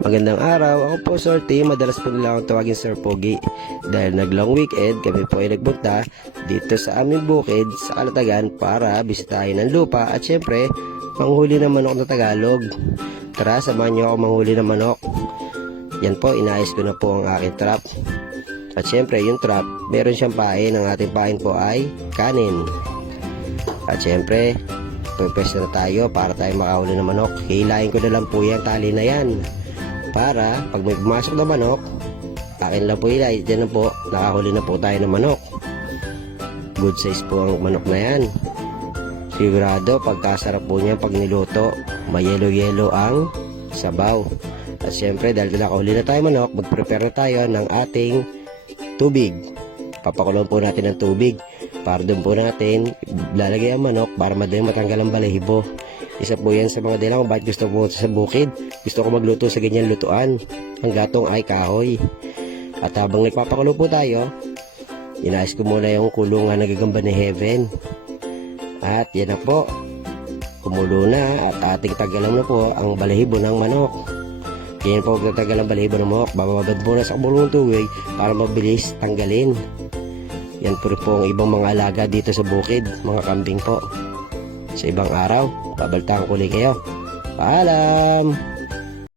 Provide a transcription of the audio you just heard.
Magandang araw, ako po Sir T. Madalas po nila akong tawagin Sir Pogi. Dahil nag long weekend, kami po ay nagbunta dito sa aming bukid sa Kalatagan para bisitahin ang lupa at syempre, manghuli ng manok na Tagalog. Tara, samahan niyo ako manghuli ng manok. Yan po, inaayos ko na po ang aking trap. At syempre, yung trap, meron siyang pain. Ang ating pain po ay kanin. At syempre, pwepwesto na tayo para tayo makahuli ng manok. Hilahin ko na lang po yung tali na yan. Para pag may pumasok na manok, akin lang po hilay. Diyan na po, nakahuli na po tayo ng manok. Good size po ang manok na yan. Sigurado, pagkasarap po niya pag niluto, may yelo-yelo ang sabaw. At syempre, dahil nakahuli na tayo manok, mag-prepare na tayo ng ating tubig. Papakulong po natin ng tubig para doon po natin lalagay ang manok para madali matanggal ang balahibo. Isa po yan sa mga dahilan kung bakit gusto po sa bukid. Gusto ko magluto sa ganyan lutuan. Ang gatong ay kahoy. At habang nagpapakulo po tayo, inayos ko muna yung kulungan na gagamba ni Heaven. At yan na po. Kumulo na at ating tagalan na po ang balahibo ng manok. Yan po magtatagal ang balahibo ng manok. Bababad muna sa kumulong tubig para mabilis tanggalin. Yan po rin po ang ibang mga alaga dito sa bukid, mga kambing po. Sa ibang araw, babaltahan ko ulit kayo. Paalam!